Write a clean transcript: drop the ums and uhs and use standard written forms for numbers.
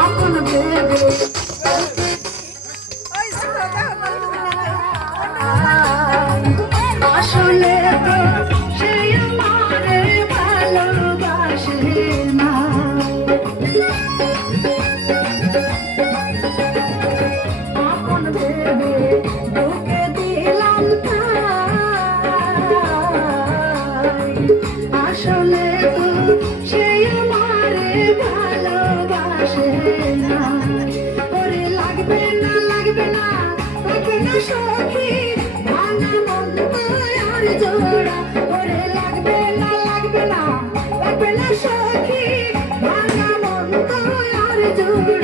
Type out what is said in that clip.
আপন ভেবে আসলে তো সে আমারে ভালোবাসে না। আপন ভেবে তোকে দিলাম ঠাই, আসলে তো সে আমারে ভালোবাসে না। ওরে লাগবে না লাগবে না লাগবে না সখী ভাঙা মন আর জোড়া। ওরে লাগবে না লাগবে না লাগবে না সখী ভাঙা মন আর জোড়া।